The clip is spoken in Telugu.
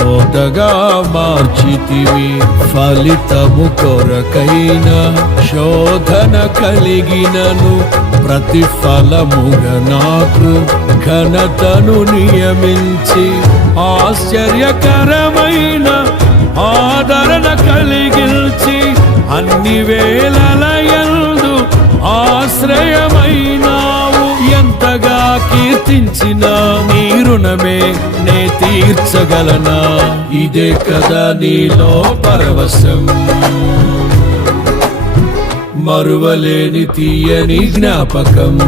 తోటగా మార్చితివి. ఫలితము కొరకైన శోధన కలిగినను. ప్రతిఫలముగా నాకు ఘనతను నియమించి. ఆశ్చర్యకరమైన ఆదరణ కలిగించి. అన్ని వేళలయందు ఆశ్రయమై ఎంతగా కీర్తించిన నీ రుణమే నే తీర్చగలనా? ఇదే కదా నీలో పరవశం. మరువలేని తీయని జ్ఞాపకం.